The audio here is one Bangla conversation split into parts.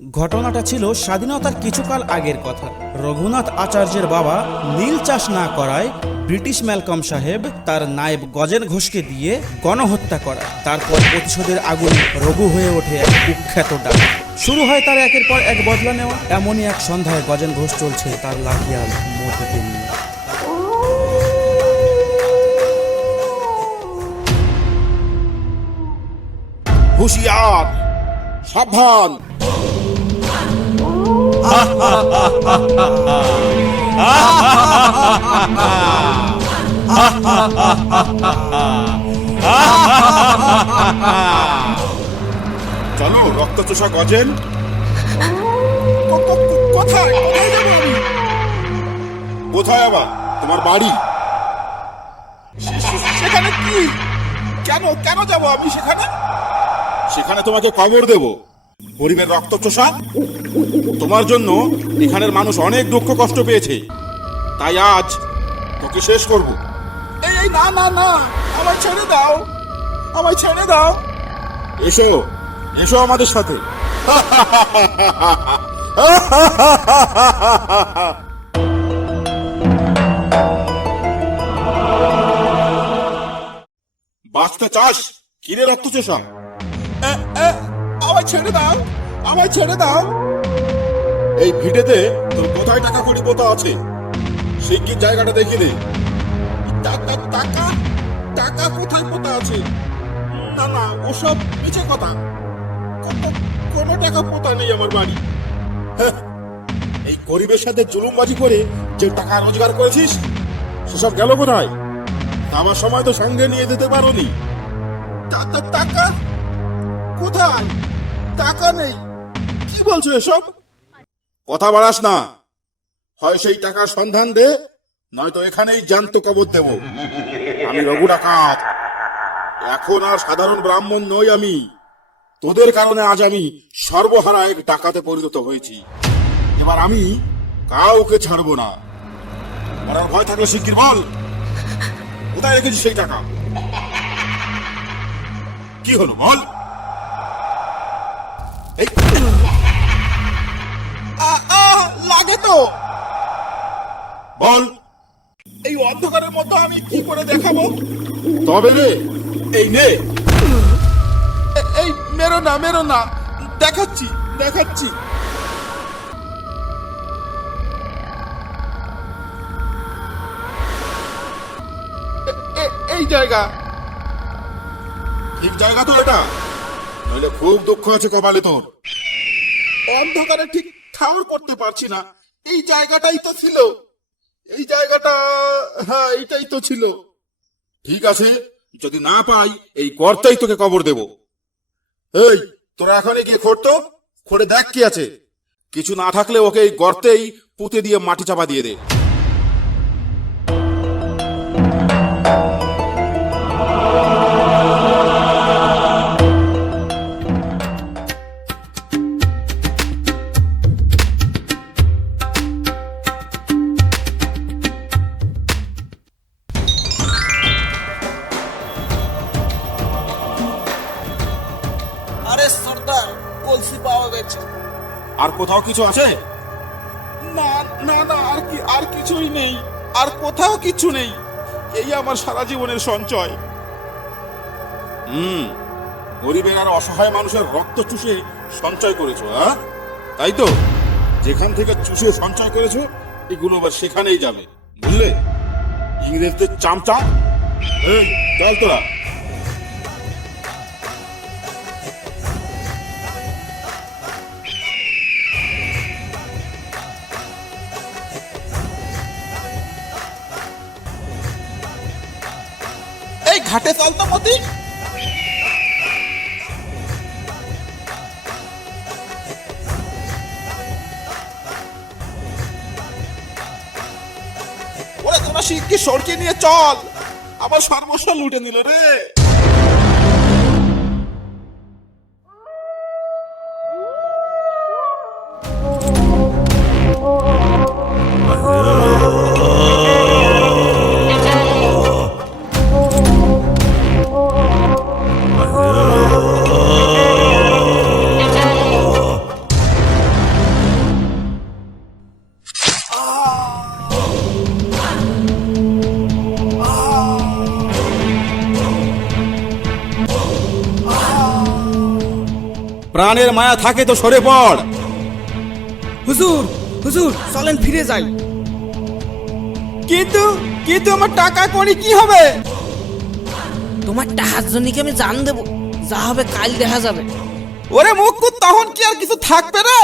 ঘটনাটা ছিল স্বাধীনতার কিছুকাল আগের কথা। রঘুনাথ আচার্যের বাবা নীল চাষ না করায় ব্রিটিশ ম্যালকম সাহেব তার নায়েব গজেন ঘোষকে দিয়ে গণহত্যা করা তারপর প্রতিশোধের আগুন রঘু হয়ে ওঠে এক কুখ্যাত ডাক। শুরু হয় তার একের পর এক বদলা নেওয়া। এমনই এক সন্ধ্যায় গজেন ঘোষ চলছে তার লাঠিয়াল নিয়ে হুঁশিয়ার, সাবধান। চলো রক্তচোষা গজেন। কো- কো- কো- কোথায় কোথায় আমি? কোথায় আবার? তোমার বাড়ি? সেখানে কি? কেন কেন যাব আমি সেখানে? সেখানে তোমাকে কবর দেব। গরিবের রক্ত চোষা তোমার জন্য এখানের মানুষ অনেক দুঃখ কষ্ট পেয়েছে। তাই আজ তোকে শেষ করব। এই এই না না না আমায় ছেড়ে দাও। আমায় ছেড়ে দাও। এসো এসো আমাদের সাথে। বাঁচতে চাস? কিরে রক্ত চোষা আমায় ছেড়ে দাও আমায় ছেড়ে দাও। এই ভিটেতে তোর কোথায় টাকা কড়ি কোথা আছে? সেই কি জায়গাটা দেখি দে টাকা টাকা টাকা কোথায় কোথা আছে? না না ওসব মিছে কথা। কোনো টাকা পোতা নেই আমার বাড়ি। হ্যাঁ, এই গরিবের সাথে জুলুমবাজি করে যে টাকা রোজগার করেছিস সেসব গেল কোথায়? আমার সময় তো সঙ্গে নিয়ে যেতে পারোনি। টাকা টাকা কোথায়? টাকা নেই। কি বলছো এসব? কথা বাড়াস না। হয় সেই টাকার সন্ধান দে, নয়তো এখানেই জ্যান্ত কবর দেব। আমি রঘু ডাকাত। এখন আর সাধারণ ব্রাহ্মণ নই আমি। তোদের কারণে আজ আমি সর্বহারা এক ডাকাতে পরিণত হয়েছি। এবার আমি কাউকে ছাড়বো না। মরার ভয় থাকলে শিগগির বল। কোথায় রেখেছি সেই টাকা? কি হলো বল? লাগে তো বল। এই অন্ধকারের মতো আমি কি করে দেখাবো? তবে রে। এই নে। এই মেরো না মেরো না। দেখাচ্ছি দেখাচ্ছি। এই জায়গা। ঠিক জায়গা তো এটা। নইলে খুব দুঃখ আছে কপালে তোর। অন্ধকারে ঠিক ঠাউর করতে পারছি না। এই জায়গাটাই তো ছিল। এই জায়গাটা হ্যাঁ এইটাই তো ছিল। ঠিক আছে, যদি না পাই এই গর্তেই তোকে কবর দেব। এই, তোরা এখন গিয়ে খোঁড়তো খোঁড়ে দেখ কি আছে। কিছু না থাকলে ওকে এই গর্তেই পুঁতে দিয়ে মাটি চাপা দিয়ে দে। সর্দার কলসি পাওয়া গেছে। আর কোথাও কিছু আছে? না না না আর কি আর কিছুই নেই আর কোথাও কিছু নেই। এই আমার সারা জীবনের সঞ্চয়। হুম গরিবের আর অসহায় মানুষের রক্ত চুষে সঞ্চয় করেছ হ্যাঁ? তাই তো? যেখান থেকে চুষে সঞ্চয় করেছ এগুলো আবার সেখানেই যাবে। বুঝলে? ইংরেজদের চামচা? চল তোরা। এই ঘাটে চল তো, মতি। ওরা তোরা শিগগির সরকে নিয়ে চল। আবার সর্বস্ব লুটে নিল রে। প্রাণের মায়া থাকে তো সরে পড়। হুজুর হুজুর চলেন ফিরে যাই। কিন্তু কিন্তু আমার টাকা করি কি হবে? তোমার টাহার জন্য কি আমি জান দেবো? যা হবে কাল দেখা যাবে। ওরে মুক্কু তখন কি আর কিছু থাকবে রে?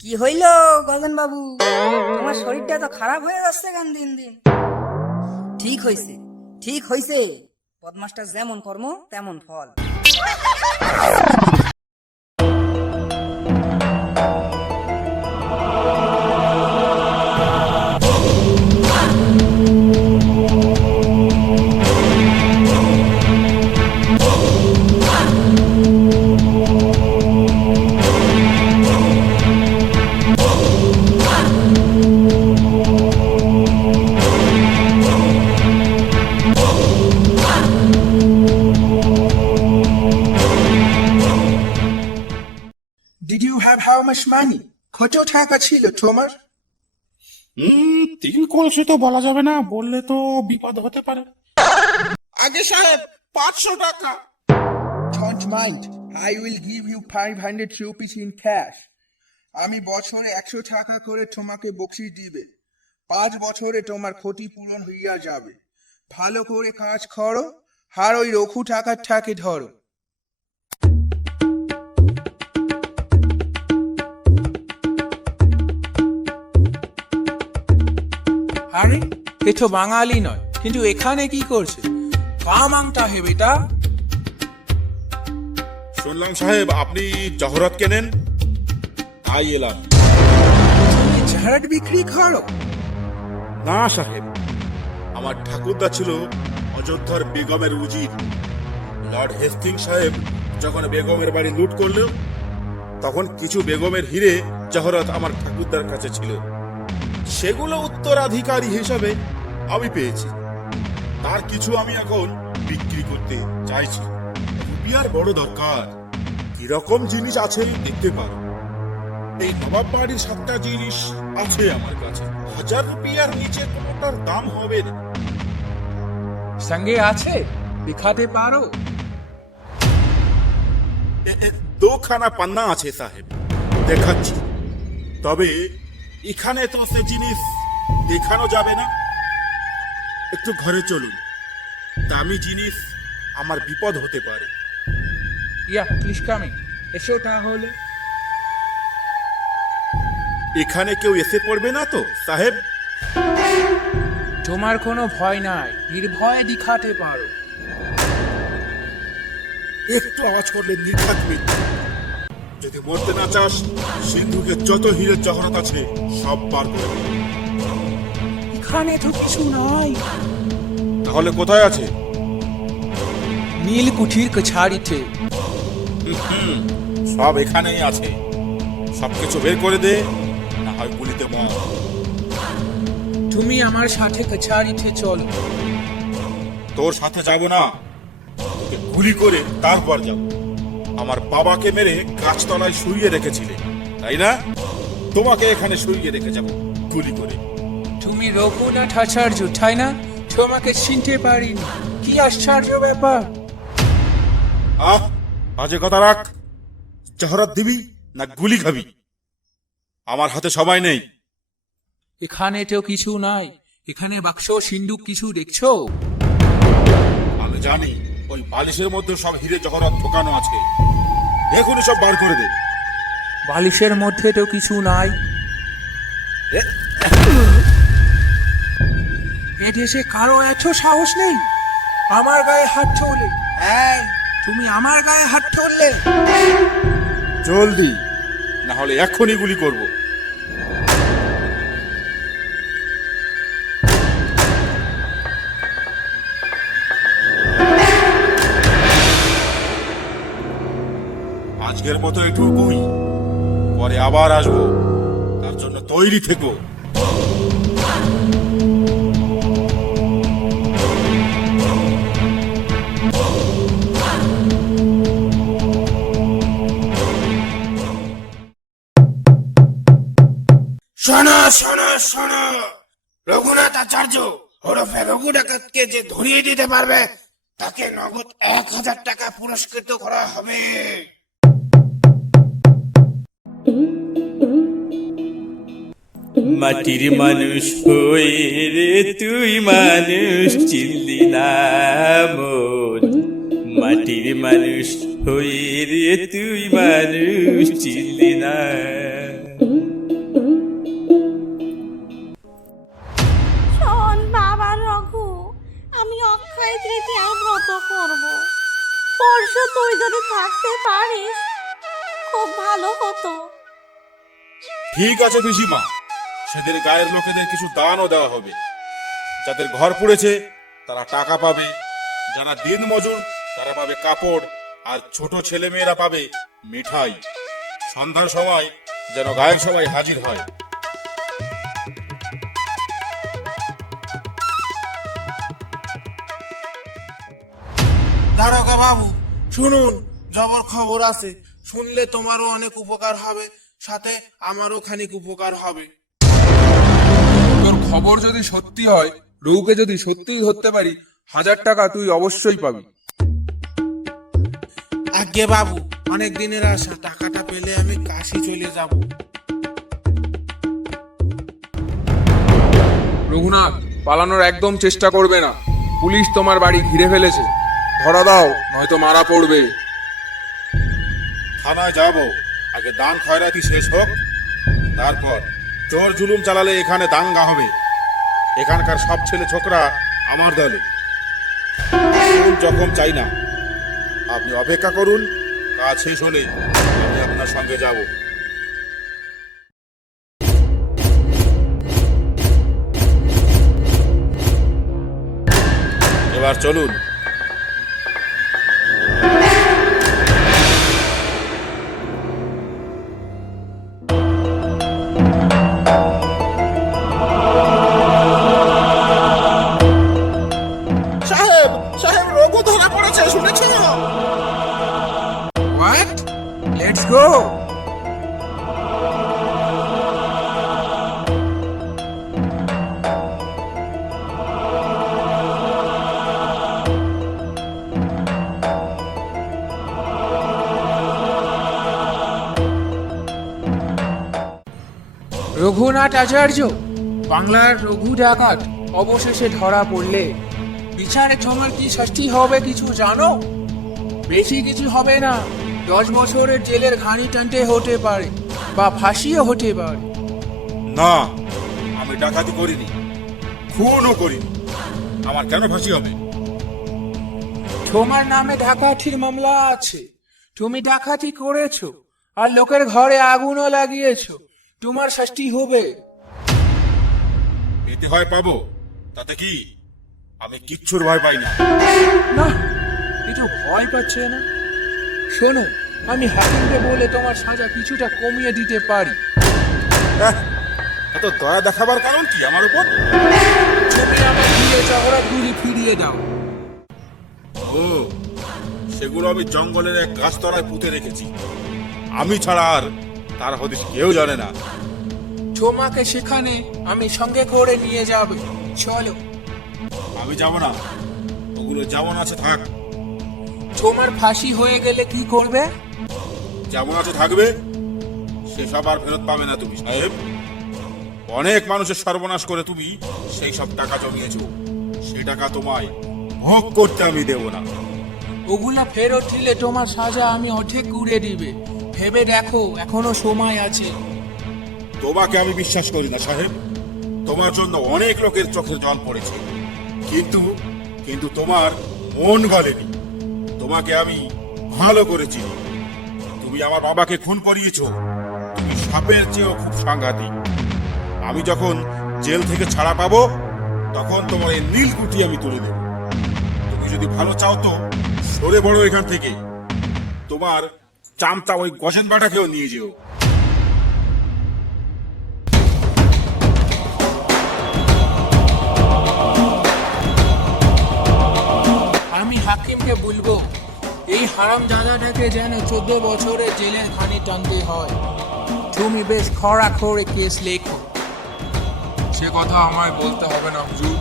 কি হইল গগন বাবু? তোমার শরীরটা তো খারাপ হয়ে যাচ্ছে কেন দিন দিন? ঠিক হইছে ঠিক হইছে। বদমাসটা যেমন কর্ম তেমন ফল। Have how much money? কত টাকা ছিল তোমার হুম তিন কলসি তো বলা যাবে না বললে তো বিপদ হতে পারে আগে সাহেব পাঁচশো টাকা Don't mind. I will give you 500 rupees in cash. আমি বছরে একশো টাকা করে তোমাকে বকশিস দিবে পাঁচ বছরে তোমার ক্ষতিপূরণ হইয়া যাবে ভালো করে কাজ করো আর ওই রঘু টাকার ঠাকে ধরো আরে এ তো বাঙালি নয় কিন্তু এখানে কি করছে? কামাংটা হে বেটা। শুনলাম সাহেব আপনি জহরত কেনেন? তাই এলাম। তুমি ঝাড় বিক্রি করো? না সাহেব আমার ঠাকুরদা ছিল অযোধ্যার বেগমের উজির। লর্ড হেস্টিং সাহেব যখন বেগমের বাড়ি লুট করল তখন কিছু বেগমের হিরে জহরত আমার ঠাকুরদার কাছে ছিল। সেগুলো উত্তরাধিকারী হিসাবে আমি পেয়েছি। তার কিছু আমি এখন বিক্রি করতে চাইছি। রুপিয়ার বড় দরকার। কীরকম জিনিস আছে দেখতে পারো। এই নবাব বাড়ির সাতটা জিনিস আছে আমার কাছে। হাজার রুপিয়ার নিচে কোনোটার দাম হবে না। সঙ্গে আছে? দেখাতে পারো? দুখানা পান্না আছে সাহেব। দেখাচ্ছি। তবে এখানে তো সে জিনিস দেখানো যাবে না। একটু ঘরে চলুন। দামি জিনিস আমার বিপদ হতে পারে। Yeah please coming. এসো তাহলে। এখানে কেউ এসে পড়বে না তো সাহেব? তোমার কোনো ভয় নাই। নির্ভয়ে দেখাতে পারো। একটু আওয়াজ করলে নির্ঘাত মৃত্যু যদি মরতে না চাস সিন্ধুকে যত হীরের জহরত আছে সব বার করে এখানে তো কিছু নাই। তাহলে কোথায় আছে? নীল নীলকুঠির কছাড়িতে সব এখানেই আছে। সবকিছু বের করে দে না হয় গুলিতে মর। তুমি আমার সাথে কছাড়িতে চলো। তোর সাথে যাব না। তোকে গুলি করে তারপর যাব। আমার বাবাকে মেরে গাছতলায় শুইয়ে রেখেছিলে তাই না? তোমাকে এখানে শুইয়ে রেখে যাব গুলি করে। তুমি রঘুনাথ আচার্য তাই না? তোমাকে চিনতে পারিনি। কি আশ্চর্য ব্যাপার। আহ বাজে কথা রাখ। জহরত দিবি না গুলি খাবি? আমার হাতে সবাই নেই। এখানে তো কিছু নাই। এখানে বাক্স সিন্ধুক কিছু দেখছ? আমি জানি। ওই বালিশের মধ্যে সব হিরে জহরত ঢোকানো আছে। এখনই সব বার করে দে। বালিশের মধ্যে তো কিছু নাই। এ দেশে কারও এত সাহস নেই? আমার গায়ে হাত তোলে। এই তুমি আমার গায়ে হাত তুললে। জলদি। না হলে এখনই গুলি করব। আজকের মতো এটুকুই। পরে আবার আসব। তার জন্য তৈরি থেকো। শোনো শোনো শোনো। রঘুনাথ আচার্য ওরফে রঘু ডাকাতকে যে ধরিয়ে দিতে পারবে, তাকে নগদ এক হাজার টাকা পুরস্কৃত করা হবে। মাটির মানুষ হয়ে রে তুই মানুষ চিনলি না মাটির মানুষ হয়ে রে তুই মানুষ চিনলি না। শোন রঘু আমি অক্ষয় তৃতীয়ার ব্রত করব। পরশু তুই যদি থাকতে পারিস খুব ভালো হতো। ঠিক আছে পিসিমা। সেদিন গায়ের লোকেদের কিছু দানও দেওয়া হবে। যাদের ঘর পুড়েছে, তারা টাকা পাবে। যারা দিন মজুর, তারা পাবে কাপড়। আর ছোট ছেলে মেয়েরা পাবে মিঠাই। সন্ধ্যার সময় যেন গায়ের সবাই হাজির হয়। দারোগা বাবু, শুনুন, জবর খবর আছে। শুনলে তোমারও অনেক উপকার হবে, সাথে আমারও খানিক উপকার হবে। খবর যদি সত্যি হয় রঘুকে যদি সত্যিই ধরতে পারি হাজার টাকা তুই অবশ্যই পাবি। আগে বাবু অনেক দিনের আশা টাকাটা পেলে আমি কাশি চলে যাব। রঘুনাথ পালানোর একদম চেষ্টা করবে না। পুলিশ তোমার বাড়ি ঘিরে ফেলেছে। ধরা দাও নয়তো মারা পড়বে। থানায় যাব। আগে দান খয়রাতি শেষ হোক তারপর চোর জুলুম চালালে এখানে দাঙ্গা হবে। এখানকার সব ছেলে ছোকরা আমার দলে। যখন চাই না। আপনি অপেক্ষা করুন, কাজ শেষ হলে আমি আপনার সঙ্গে যাব। এবার চলুন। লেটস গো রঘুনাথ আচার্য, বাংলার রঘু ডাকাত, অবশেষে ধরা পড়লে। বিচারে তোমার কি শাস্তি হবে কিছু জানো? বেশি কিছু হবে না। দশ বছরের জেলের ঘানি টানতে হতে পারে বা ফাঁসিও হতে পারে। না আমি ডাকাতি করিনি খুনও করিনি। আমার কেন ফাঁসি হবে? তোমার নামে ডাকাতির মামলা আছে। তুমি ডাকাতি করেছ আর লোকের ঘরে আগুনও লাগিয়েছো। তোমার শাস্তি হবে। পেতে হয় পাবো তাতে কি? আমি কিচ্ছুর ভয় পাই না। না কিছু ভয় পাচ্ছে না। শোনো আমি হাকিমকে বলে তোমার সাজা কিছুটা কমিয়ে দিতে পারি। হ্যাঁ, এত দয়া দেখাবার কারণ কি আমার উপর? তুমি আমার দিয়ে চওড়া ঘুরি ফিরিয়ে দাও। ও সেগুলো আমি জঙ্গলের এক গাছতলায় পুঁতে রেখেছি। আমি ছাড়া আর তার হদিস কেউ জানে না। তোমাকে সেখানে আমি সঙ্গে করে নিয়ে যাবে। চলো। আমি যাব না। ওগুলো যেমন আছে থাক। তোমার ফাঁসি হয়ে গেলে কি করবে? যেমন আছে থাকবে সেসব আর ফেরত পাবে না তুমি সাহেব। অনেক মানুষের সর্বনাশ করে তুমি সেই সব টাকা জমিয়েছ। সেই টাকা তোমায় ভোগ করতে আমি দেব না। ওগুলা ফেরত দিলে তোমার সাজা আমি অর্ধেক ঘুরে দিবে। ভেবে দেখো এখনও সময় আছে। তোমাকে আমি বিশ্বাস করি না সাহেব। তোমার জন্য অনেক লোকের চোখের জল পড়েছে। কিন্তু কিন্তু তোমার মন গলেনি। তোমাকে আমি ভালো করেছি তুমি আমার বাবাকে খুন করিয়েছো। তুমি সাপের চেয়েও খুব সাংঘাতিক। আমি যখন জেল থেকে ছাড়া পাবো, তখন তোমার এই নীলকুটি আমি তুলে দেব। তুমি যদি ভালো চাও তো সরে বড় এখান থেকে। তোমার চামচা ওই গসেন বাটাকেও নিয়ে যেও। সরকারকে বলব? এই হারাম জাদাটাকে যেন চোদ্দ বছরে জেলে খানি টানতে হয়। তুমি বেশ খরা খড়ে কেস লেখো। সে কথা আমায় বলতে হবে না, হুজুর।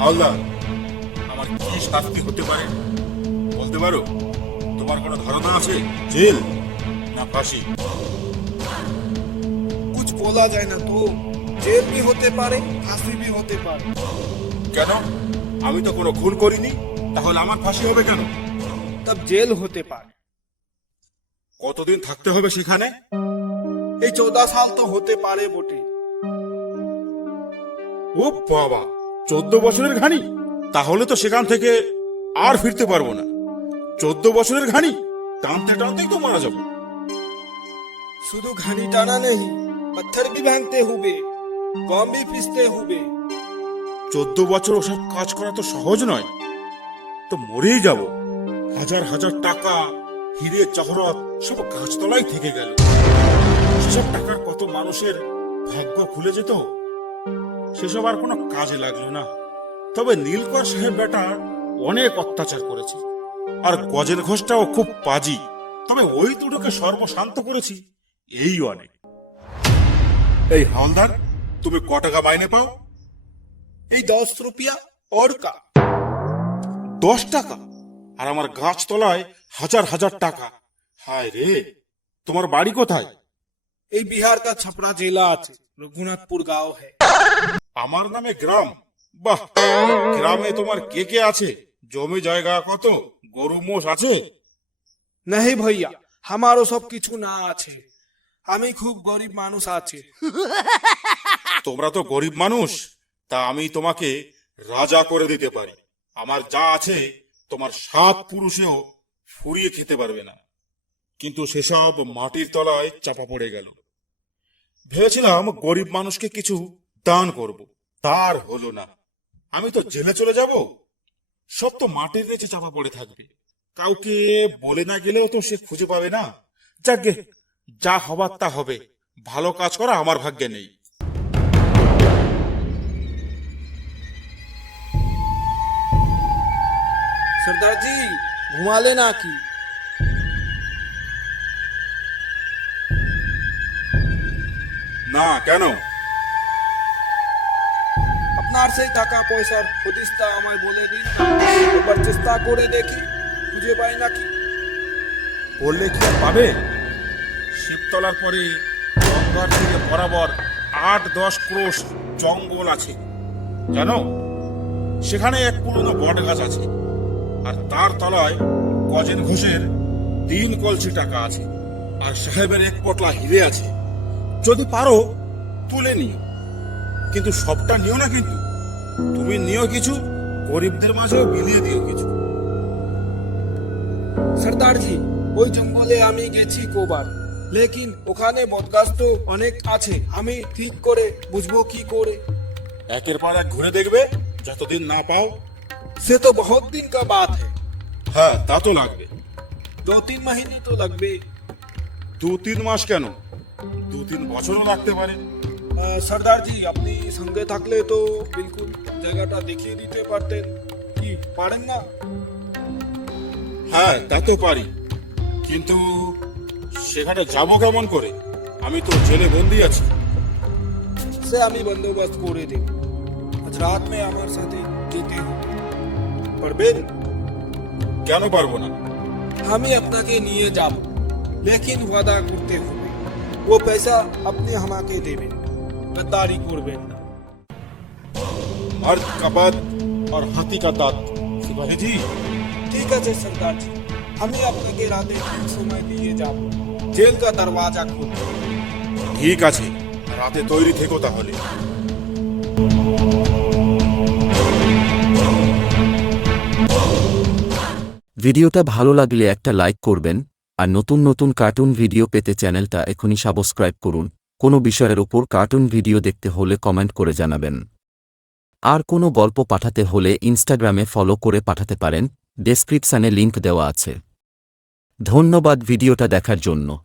হাওলদার আমার কি শাস্তি হতে পারে? বলতে পারো? তোমার কোনো ধারণা আছে জেল না ফাঁসি कुछ बोला जाए ना तो जेल भी होते पारे फांसी भी होते पारे কেন আমি তো কোনো খুন করিনি তাহলে আমার ফাঁসি হবে কেন तब जेल होते पारे কতদিন থাকতে হবে সেখানে এই চৌদা সাল তো হতে পারে বটে ও বাবা চোদ্দ বছরের ঘানি তাহলে তো সেখান থেকে আর ফিরতে পারবো না চোদ্দ বছরের ঘানি। টানতে টানতেই তো মারা যাবে। শুধু ঘানি টানা নেই পাথর भी ভাঙতে হবে গম भी পিসতে হবে। চোদ্দ বছর ওসব কাজ করা তো সহজ নয়। তো মরেই যাব। হাজার হাজার টাকা হিরে চহরত সব গাছতলায় থেকে গেল। সেসব টাকার কত মানুষের ভাগ্য খুলে যেত? সেসব আর কোনো কাজে লাগল না। তবে নীলকর সাহেব বেটা অনেক অত্যাচার করেছে। আর গজের ঘোষটাও খুব পাজি। তবে ওই দুটোকে সর্বশান্ত করেছি এই অনেক। এই হালদার তুমি ক টাকা মাইনে পাও? এই দশ রুপিয়া ওর কা দশ টাকা? আর আমার গাছতলায় হাজার হাজার টাকা। হায় রে তোমার বাড়ি কোথায়? এই বিহার কা ছাপড়া জেলা আছে রঘুনাথপুর গাঁও হে। আমার নামে গ্রাম? বাহ! গ্রামে তোমার কে কে আছে? জমি জায়গা কত? গরু মোষ আছে? নেহি ভাইয়া আমারও সব কিছু না আছে। আমি খুব গরিব মানুষ আছে। তোমরা তো গরিব মানুষ তা আমি তোমাকে রাজা করে দিতে পারি। আমার যা আছে তোমার সাত পুরুষেও ফুরিয়ে খেতে পারবে না। কিন্তু সেসব মাটির তলায় চাপা পড়ে গেল। ভেবেছিলাম গরিব মানুষকে কিছু দান করব তার হলো না। আমি তো জেলে চলে যাব? সব তো মাটির নিচে চাপা পড়ে থাকবে। কাউকে বলে না গেলেও তো সে খুঁজে পাবে না। যাকে যা হবার তা হবে। ভালো কাজ করা আমার ভাগ্যে নেই। সর্দারজি ঘুমালে নাকি? না কেন? আপনার সেই টাকা পয়সার প্রতিষ্ঠা আমায় বলে দিন এবার চেষ্টা করে দেখি, খুঁজে পাই নাকি বললে কি পাবে? শিবতলার পরে গঙ্গার থেকে বরাবর আট দশ ক্রোশ জঙ্গল আছে। জানো? সেখানে এক পুরনো বট গাছ আছে। আর তার তলায় গজেন ঘোষের তিন কলসি টাকা আছে। আর সাহেবের এক পটলা হিরে আছে। যদি পারো, তুলে নিও। কিন্তু সবটা নিও না কিন্তু। তুমি নিও কিছু গরিবদের মাঝেও বিলিয়ে দিও কিছু। সর্দারজি ওই জঙ্গলে আমি গেছি কোবার। লেকিন ওখানে বদগাস্ত অনেক আছে আমি ঠিক করে বুঝব কি করে। একের পর এক ঘুরে দেখবে যতদিন না পাও। সে তো বহুত দিন কা বাত হ্যাঁ তা তো লাগবে। দু তিন মাহিনে তো লাগবে। দু তিন মাস কেন? দু তিন বছরও লাগতে পারে। সর্দার জি আপনি সঙ্গে থাকলে তো বিলকুল জায়গাটা দেখিয়ে দিতে পারতেন। কি পারেন না? হ্যাঁ তা তো পারি। কিন্তু সেখানে যাব কেমন করে? আমি তো জেলে বন্দি আছি। সে আমি বন্দোবস্ত করে দেব। আজ রাত মে আমার সাথে যেতে পারবেন? কেন পারব না? আমি আপনাকে নিয়ে যাব। লেকিন ওয়াদা করতে হবে। ও পয়সা আপনি আমাকে দেবেন। গদ্দারি করবেন না मर्द का बद और हाथी का दांत सिपाही जी ঠিক আছে সর্দার জি আমি আপনাকে রাতে ঠিক সময় নিয়ে যাব জেল কা দরওয়াজা খুলবে ঠিক আছে রাতে তৈরি থেকো তাহলে ভিডিওটা ভালো লাগলে একটা লাইক করবেন আর নতুন নতুন কার্টুন ভিডিও পেতে চ্যানেলটা এখনই সাবস্ক্রাইব করুন কোনো বিষয়ের ওপর কার্টুন ভিডিও দেখতে হলে কমেন্ট করে জানাবেন। আর কোনো গল্প পাঠাতে হলে ইনস্টাগ্রামে ফলো করে পাঠাতে পারেন, ডেসক্রিপশানে লিংক দেওয়া আছে। ধন্যবাদ ভিডিওটা দেখার জন্য।